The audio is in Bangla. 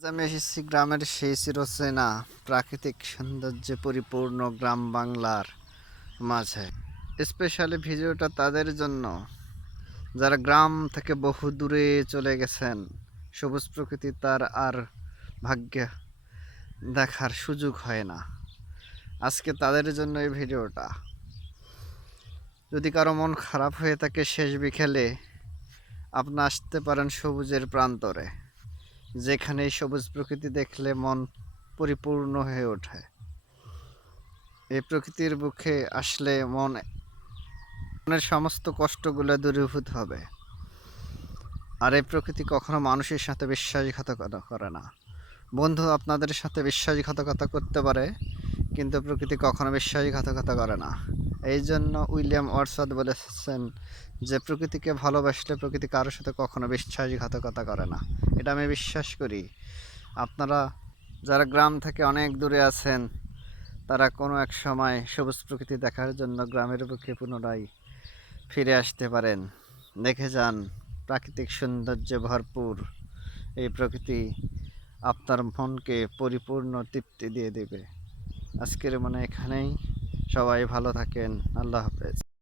আজ আমি এসেছি গ্রামের সেই চিরচেনা প্রাকৃতিক সৌন্দর্যে পরিপূর্ণ গ্রাম বাংলার মাঝে। স্পেশালি ভিডিওটা তাদের জন্য যারা গ্রাম থেকে বহু দূরে চলে গেছেন, সবুজ প্রকৃতি তার আর ভাগ্যে দেখার সুযোগ হয় না। আজকে তাদের জন্য এই ভিডিওটা। যদি কারো মন খারাপ হয়ে থাকে, শেষ বিকেলে আপনি আসতে পারেন সবুজের প্রান্তরে, যেখানে এই সবুজ প্রকৃতি দেখলে মন পরিপূর্ণ হয়ে ওঠে। এই প্রকৃতির বুকে আসলে মনের সমস্ত কষ্টগুলো দূরীভূত হবে। আর এই প্রকৃতি কখনো মানুষের সাথে বিশ্বাসঘাতকতা করে না। বন্ধু আপনাদের সাথে বিশ্বাসঘাতকতা করতে পারে, কিন্তু প্রকৃতি কখনো বিশ্বাসঘাতকতা করে না। এই জন্য উইলিয়াম ওয়ার্ডসওয়ার্থ বলেছেন যে প্রকৃতিকে ভালোবাসলে প্রকৃতি কারোর সাথে কখনো বিশ্বাসঘাতকতা করে না। এটা আমি বিশ্বাস করি। আপনারা যারা গ্রাম থেকে অনেক দূরে আছেন, তারা কোনো এক সময় সবুজ প্রকৃতি দেখার জন্য গ্রামের বুকে পুনরায় ফিরে আসতে পারেন। দেখে যান, প্রাকৃতিক সৌন্দর্যে ভরপুর এই প্রকৃতি আপনার মনকে পরিপূর্ণ তৃপ্তি দিয়ে দেবে। আজকের মনে এখানেই। সবাই ভালো থাকেন। আল্লাহ হাফেজ।